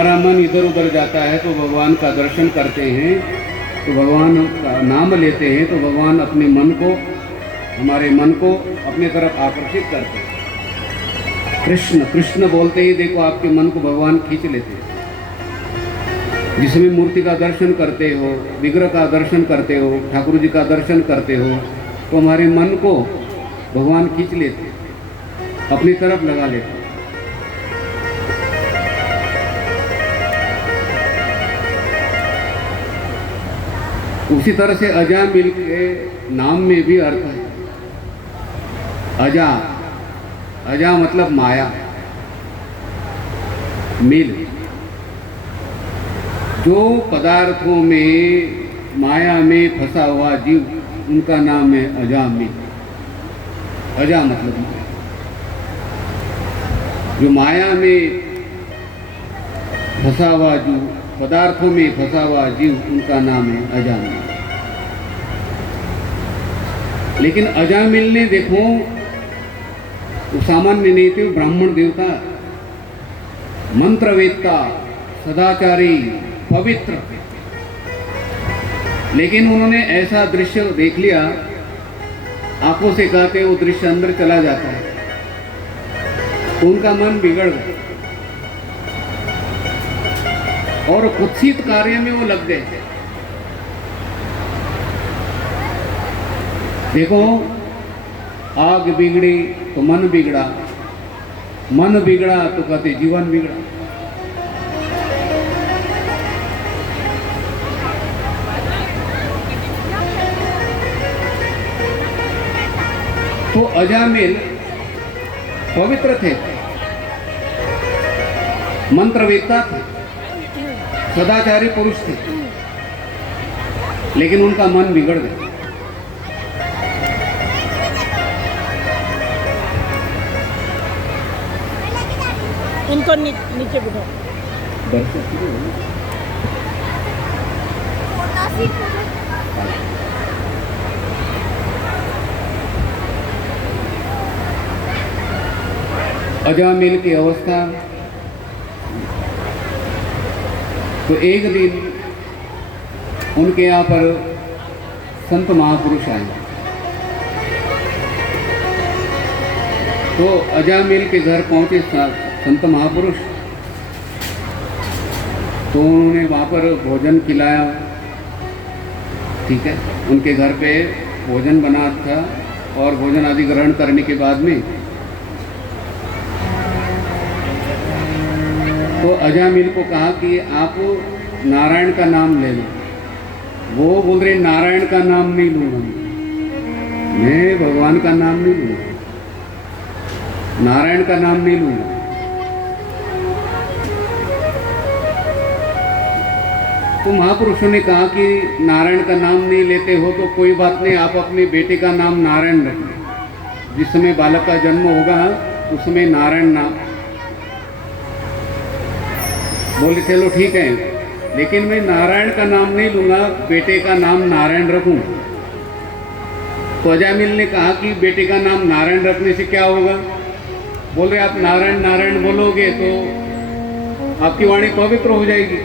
हमारा मन इधर उधर जाता है तो भगवान का दर्शन करते हैं, तो भगवान का नाम लेते हैं, तो भगवान अपने मन को, हमारे मन को अपनी तरफ आकर्षित करते हैं। कृष्ण कृष्ण बोलते ही देखो आपके मन को भगवान खींच लेते हैं। जिसमें मूर्ति का दर्शन करते हो, विग्रह का दर्शन करते हो, ठाकुर जी का दर्शन करते हो, तो हमारे मन को भगवान खींच लेते हैं, अपनी तरफ लगा लेते हैं। उसी तरह से अजामिल के नाम में भी अर्थ है। अजा, अजा मतलब माया, मिल। जो पदार्थों में माया में फंसा हुआ जीव, उनका नाम है अजामिल। अजा मतलब माया। जो माया में फंसा हुआ जीव, पदार्थों में फंसा हुआ जीव, उनका नाम है अजामिल। लेकिन अजामिल ने देखो, वो सामान्य नहीं थे, ब्राह्मण देवता, मंत्रवेत्ता, सदाचारी, पवित्र। लेकिन उन्होंने ऐसा दृश्य देख लिया, आंखों से कहते वो दृश्य अंदर चला जाता है, तो उनका मन बिगड़ गया और कुत्सित कार्य में वो लग गए। देखो, आग बिगड़ी तो मन बिगड़ा, मन बिगड़ा तो कहते जीवन बिगड़ा। तो अजामिल पवित्र थे, मंत्रवेत्ता थे, सदाचारी पुरुष थे, लेकिन उनका मन बिगड़ गया। इनको नीचे बिठाओ। अजामिल की अवस्था, तो एक दिन उनके यहाँ पर संत महापुरुष आए। तो अजामिल के घर पहुंचे संत महापुरुष, तो उन्होंने वहाँ पर भोजन खिलाया। ठीक है, उनके घर पे भोजन बना था, और भोजन आदि ग्रहण करने के बाद में तो अजामिल को कहा कि आप नारायण का नाम ले लो। वो बोल रहे नारायण का नाम नहीं लूँगा, मैं भगवान का नाम नहीं लूँगा, नारायण का नाम नहीं लूँगा। तो महापुरुषों ने कहा कि नारायण का नाम नहीं लेते हो तो कोई बात नहीं, आप अपने बेटे का नाम नारायण रखें। जिस समय बालक का जन्म होगा उस समय नारायण नाम। बोले चलो ठीक है, लेकिन मैं नारायण का नाम नहीं लूँगा, बेटे का नाम नारायण रखूँ। तो अजामिल ने कहा कि बेटे का नाम नारायण रखने से क्या होगा? बोल रहे आप नारायण नारायण बोलोगे तो आपकी वाणी पवित्र हो जाएगी।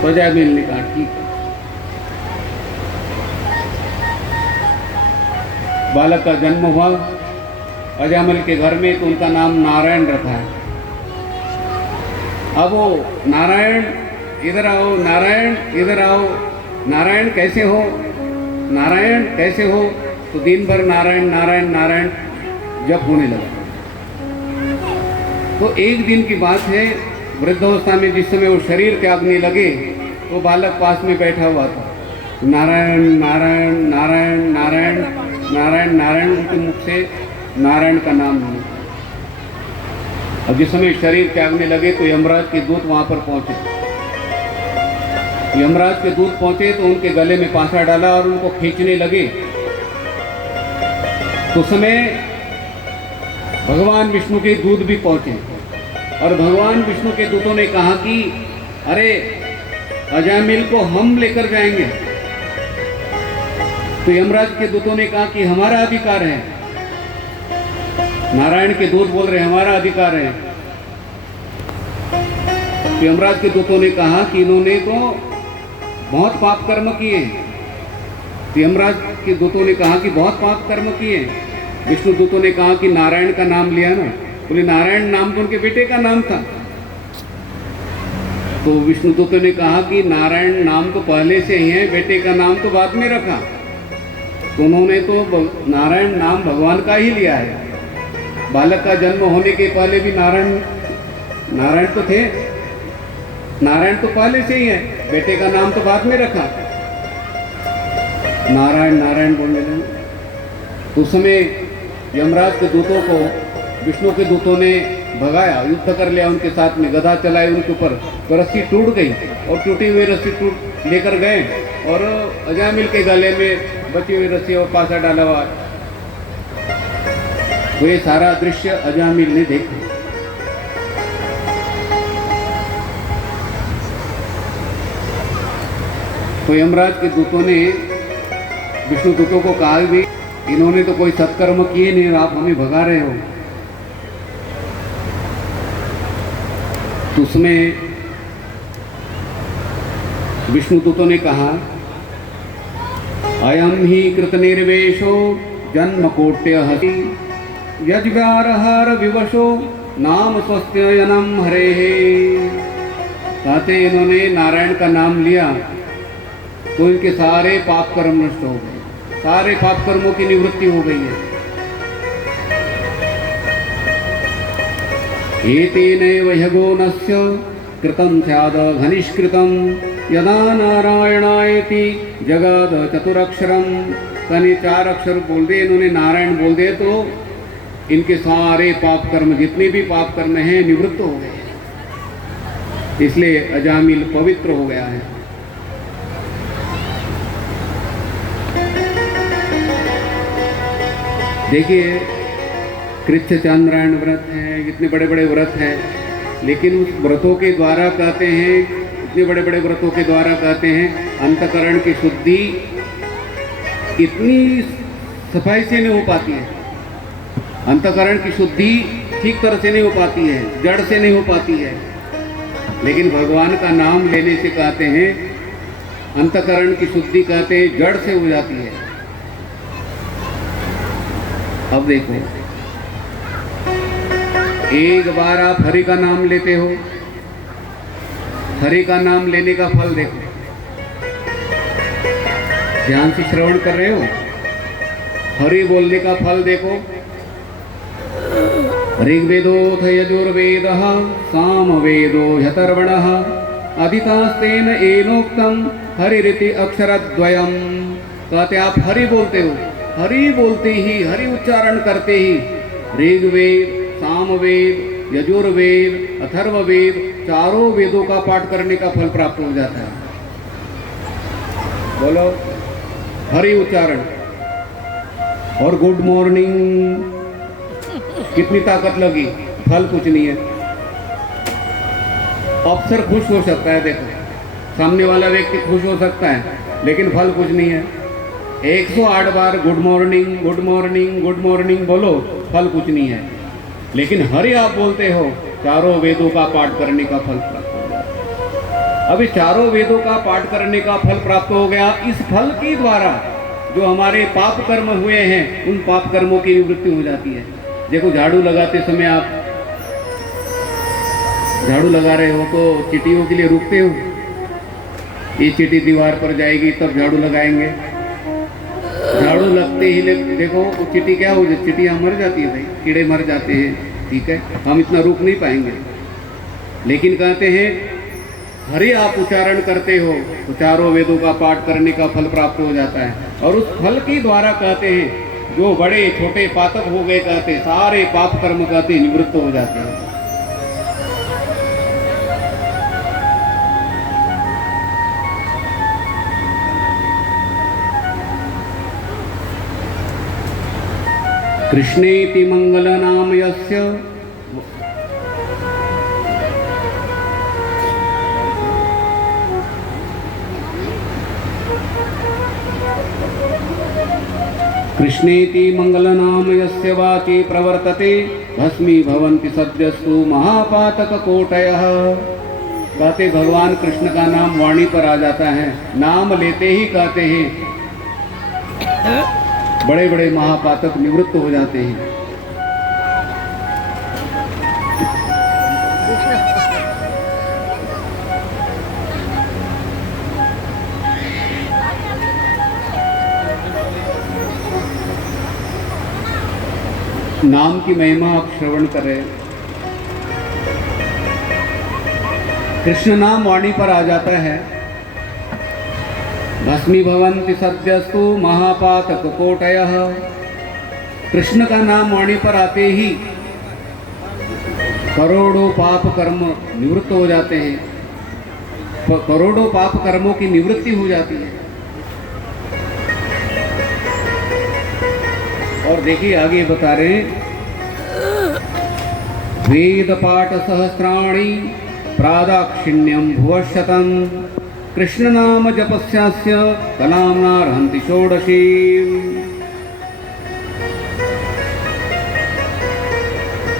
तो अजामिल ने कहा ठीक है। बालक का जन्म हुआ अजामिल के घर में, तो उनका नाम नारायण रखा है। अब वो नारायण इधर आओ, नारायण इधर आओ, नारायण कैसे हो, नारायण कैसे हो, तो दिन भर नारायण नारायण नारायण जप होने लगा। तो एक दिन की बात है, वृद्धावस्था में जिस समय वो शरीर त्यागने लगे, तो बालक पास में बैठा हुआ था। नारायण नारायण नारायण नारायण नारायण नारायण, उनके मुख से नारायण का नाम नहीं। अब जिस समय शरीर त्यागने लगे तो यमराज के दूत वहां पर पहुंचे। यमराज के दूत पहुंचे तो उनके गले में पासा डाला और उनको खींचने लगे। तो समय भगवान विष्णु के दूत भी पहुंचे, और भगवान विष्णु के दूतों ने कहा कि अरे अजामिल को हम लेकर जाएंगे। तो यमराज के दूतों ने कहा कि हमारा अधिकार है। नारायण के दूत बोल रहे हमारा अधिकार है। तो यमराज के दूतों ने कहा कि इन्होंने तो बहुत पाप कर्म किए। तो यमराज के दूतों ने कहा कि बहुत पाप कर्म किए। विष्णु दूतों ने कहा कि नारायण का नाम लिया ना, बोले नारायण नाम तो उनके बेटे का नाम था। तो विष्णु दूतों ने कहा कि नारायण नाम तो पहले से ही है, बेटे का नाम तो बाद में रखा। तो उन्होंने तो नारायण नाम भगवान का ही लिया है। बालक का जन्म होने के पहले भी नारायण तो थे, नारायण तो पहले से ही है, बेटे का नाम तो बाद में रखा। नारायण नारायण बोलने लगे। उस समय यमराज के दूतों को विष्णु के दूतों ने भगाया, युद्ध कर लिया उनके साथ में, गदा चलाई उनके ऊपर, तो रस्सी टूट गई और टूटी हुई रस्सी टूट लेकर गए और अजामिल के गले में बची हुई रस्सी और पासा डाला हुआ। तो ये सारा दृश्य अजामिल ने देखा। तो यमराज के दूतों ने विष्णु दूतों को कहा भी इन्होंने तो कोई सत्कर्म किए नहीं, आप हमें भगा रहे हो। तो उसमें विष्णु दूतों ने कहा अयम ही कृत निर्वेशो जन्म कोट्य हति यज्ञारहार विवशो नाम स्वस्त्ययनम हरे। कहते इन्होंने नारायण का नाम लिया तो इनके सारे पाप कर्म नष्ट हो गए, सारे पाप कर्मों की निवृत्ति हो गई है। एतेनैव ह्यगोनस्य कृतं स्याद घनिष्कृतं यदा नारायणायति जगाद चतुरक्षरम। कने 4 अक्षर बोल दे इन्होंने, नारायण बोल दे तो इनके सारे पाप कर्म, जितने भी पाप कर्म हैं, निवृत्त हो गए। इसलिए अजामिल पवित्र हो गया है। देखिए कृच्छ चांद्रायण व्रत है, इतने बड़े बड़े व्रत हैं, लेकिन उस व्रतों के द्वारा कहते हैं, इतने बड़े बड़े व्रतों के द्वारा कहते हैं अंतकरण की शुद्धि इतनी सफाई से नहीं हो पाती है। अंतकरण की शुद्धि ठीक तरह से नहीं हो पाती है, जड़ से नहीं हो पाती है। लेकिन भगवान का नाम लेने से कहते हैं अंतकरण की शुद्धि कहते हैं जड़ से हो जाती है। अब देखो, एक बार आप हरि का नाम लेते हो, हरि का नाम लेने का फल देखो, ध्यान से श्रवण कर रहे हो, हरि बोलने का फल देखो। ऋग्वेदोऽथ यजुर्वेदः सामवेदो ह्यथर्वणः अदितास्तेन एनोक्तम हरिरिति अक्षरद्वयम्। कहते आप हरि बोलते हो, हरि बोलते ही, हरि उच्चारण करते ही ऋग्वेद, सामवेद, यजुर्वेद, अथर्ववेद, चारों वेदों का पाठ करने का फल प्राप्त हो जाता है। बोलो हरि उच्चारण। और गुड मॉर्निंग, कितनी ताकत लगी, फल कुछ नहीं है। अफसर खुश हो सकता है, देखो सामने वाला व्यक्ति खुश हो सकता है, लेकिन फल कुछ नहीं है। 108 बार good morning good morning good morning बोलो, फल कुछ नहीं है। लेकिन हरि आप बोलते हो, चारों वेदों का पाठ करने का फल प्राप्त हो गया। अभी चारों वेदों का पाठ करने का फल प्राप्त हो गया। इस फल के द्वारा जो हमारे पाप कर्म हुए हैं, उन पाप कर्मों की निवृत्ति हो जाती है। देखो झाड़ू लगाते समय आप झाड़ू लगा रहे हो तो चींटियों के लिए रुकते हो, ये चींटी दीवार पर जाएगी तब झाड़ू लगाएंगे। झाड़ू लगते ही देखो वो चींटी क्या हो जाती, चींटियाँ मर जाती है भाई, कीड़े मर जाते हैं, ठीक है, हम इतना रुक नहीं पाएंगे। लेकिन कहते हैं हरि आप उच्चारण करते हो तो चारों वेदों का पाठ करने का फल प्राप्त हो जाता है। और उस फल के द्वारा कहते हैं जो बड़े छोटे पातक हो गए, कहते सारे पाप कर्म कहते निवृत्त हो जाते हैं। कृष्णेति मंगल नाम यस्य कृष्णेति मंगल नाम यस्य वाचि प्रवर्तते भस्मी भवन्ति सद्यस्तु महापातक कोटयः। कहते भगवान कृष्ण का नाम वाणी पर आ जाता है, नाम लेते ही कहते हैं बड़े बड़े महापातक निवृत्त हो जाते हैं। नाम की महिमा आप श्रवण करें। कृष्ण नाम वाणी पर आ जाता है। भस्मीभवन्ति सद्यस्तु महापातक कोटयः। कृष्ण का नाम वाणी पर आते ही करोड़ों पाप कर्म निवृत्त हो जाते हैं। करोड़ों पाप कर्मों की निवृत्ति हो जाती है। और देखिए आगे बता रहे हैं, वेद पाठ सहस्राणि प्रादाक्षिण्यं भुवशतं कृष्ण नाम जपस्यास्य कलाम्नार्हन्ति षोडशी।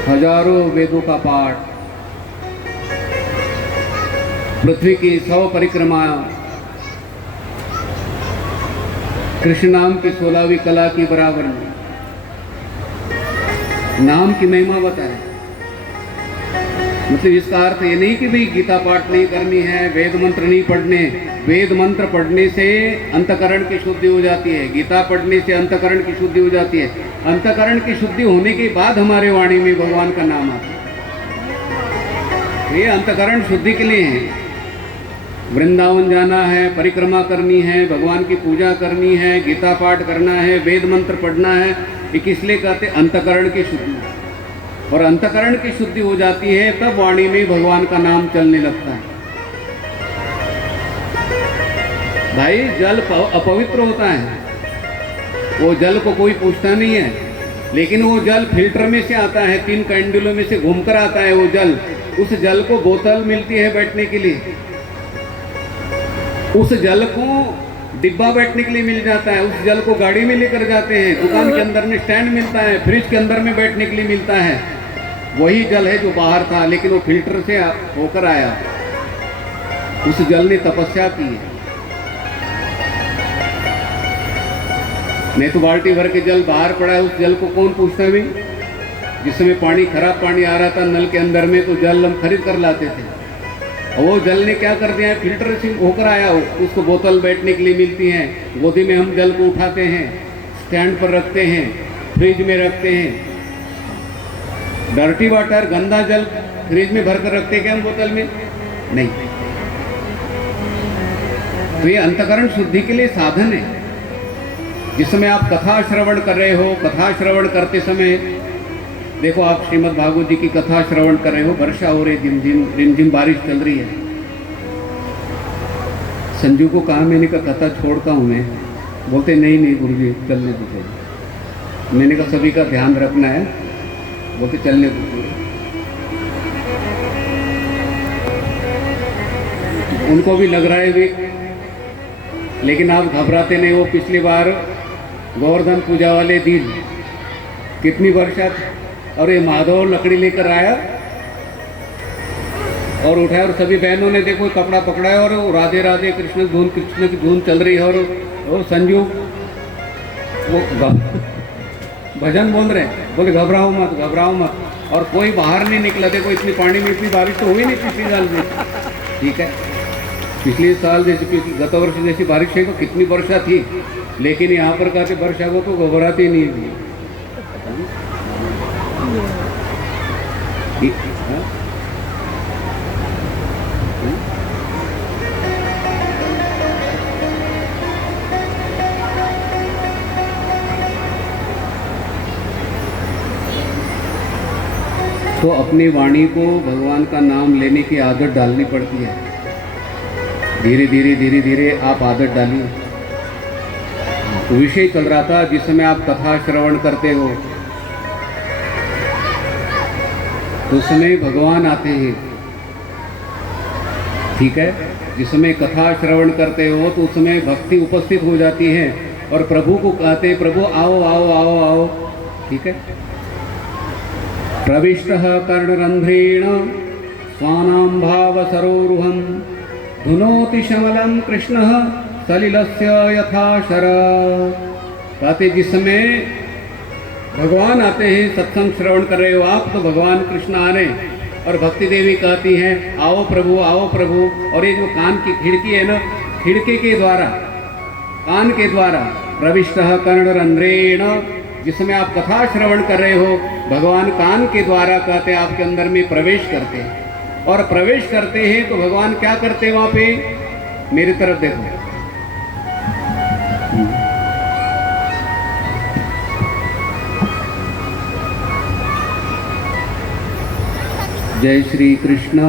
हजारों वेदों का पाठ, पृथ्वी की 100 परिक्रमा, कृष्ण नाम की 16वीं कला की बराबर में नाम की महिमा बताए। मतलब इसका अर्थ ये नहीं कि भाई गीता पाठ नहीं करनी है, वेद मंत्र नहीं पढ़ने। वेद मंत्र पढ़ने से अंतकरण की शुद्धि हो जाती है, गीता पढ़ने से अंतकरण की शुद्धि हो जाती है। अंतकरण की शुद्धि होने के बाद हमारे वाणी में भगवान का नाम आता है। ये अंतकरण शुद्धि के लिए है। वृंदावन जाना है, परिक्रमा करनी है, भगवान की पूजा करनी है, गीता पाठ करना है, वेद मंत्र पढ़ना है, ये किस लिए कहते हैं? अंतकरण की शुद्धि। और अंतकरण की शुद्धि हो जाती है तब वाणी में भगवान का नाम चलने लगता है। भाई जल अपवित्र होता है, वो जल को कोई पूछता नहीं है, लेकिन वो जल फिल्टर में से आता है, 3 कैंडलों में से घूमकर आता है वो जल। उस जल को बोतल मिलती है बैठने के लिए, उस जल को डिब्बा बैठने के लिए मिल जाता है, उस जल को गाड़ी में लेकर जाते हैं, दुकान के अंदर में स्टैंड मिलता है, फ्रिज के अंदर में बैठने के लिए मिलता है। वही जल है जो बाहर था, लेकिन वो फिल्टर से होकर आया। उस जल ने तपस्या की है। नहीं तो बाल्टी भर के जल बाहर पड़ा है, उस जल को कौन पूछता है भाई? जिस समय पानी खराब पानी आ रहा था नल के अंदर में, तो जल हम खरीद कर लाते थे। और वो जल ने क्या कर दिया है? फिल्टर से होकर आया, उसको बोतल बैठने के लिए मिलती है। गोदी में हम जल को उठाते हैं, स्टैंड पर रखते हैं, फ्रिज में रखते हैं। डर्टी वाटर, गंदा जल फ्रिज में भर कर रखते क्या हम बोतल में? नहीं। तो ये अंतकरण शुद्धि के लिए साधन है। जिस समय आप कथा श्रवण कर रहे हो, कथा श्रवण करते समय देखो, आप श्रीमद् भागवत जी की कथा श्रवण कर रहे हो, वर्षा हो रही, रिमझिम बारिश चल रही है। संजू को कहा, मैंने कहा कथा छोड़ता हूँ मैं। बोलते नहीं गुरुजी चलने दीजिए। मैंने कहा सभी का ध्यान रखना है। बोलते चलने दीजिए। उनको भी लग रहा है भी, लेकिन आप घबराते नहीं हो। पिछली बार गोवर्धन पूजा वाले दिन कितनी वर्षा, और ये माधव लकड़ी लेकर आया और उठाया, और सभी बहनों ने देखो कपड़ा पकड़ा है और राधे राधे कृष्ण की धुन चल रही है। और संजू वो भजन बोल रहे हैं, बोले घबराओ मत। और कोई बाहर नहीं निकला। देखो इतनी पानी में इतनी बारिश तो हुई नहीं पिछली साल में, ठीक है। पिछले साल जैसे गत वर्ष जैसी बारिश है तो कितनी वर्षा थी, लेकिन यहाँ पर कहते वर्षा को तो घबराती नहीं थी। तो अपनी वाणी को भगवान का नाम लेने की आदत डालनी पड़ती है। धीरे धीरे आप आदत डालिए। तो विषय चल रहा था, जिस समय आप कथा श्रवण करते हो तो उस समय भगवान आते हैं, ठीक है। जिस समय कथा श्रवण करते हो तो उस समय भक्ति उपस्थित हो जाती है और प्रभु को कहते हैं, प्रभु आओ आओ आओ आओ, ठीक है। प्रविष्टः कर्णरंध्रेण स्वानां भावसरोरुहं धुनोति शमलं कृष्णः सलिलस्य यथा शरः। कहते जिस समय भगवान आते हैं, सत्संग श्रवण कर रहे हो आप, तो भगवान कृष्ण आ रहे हैं और भक्ति देवी कहती हैं आओ प्रभु आओ प्रभु। और ये जो कान की खिड़की है ना, खिड़की के द्वारा, कान के द्वारा प्रविष्टः कर्णरंध्रेण, जिसमें आप कथा श्रवण कर रहे हो, भगवान कान के द्वारा कहते आपके अंदर में प्रवेश करते हैं। और प्रवेश करते हैं तो भगवान क्या करते हैं वहाँ पे, मेरी तरफ देखो। जय श्री कृष्ण,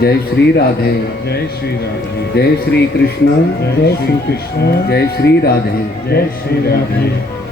जय श्री राधे, जय श्री राधे, जय श्री कृष्ण, जय श्री कृष्ण, जय श्री राधे। जय श्री राधे।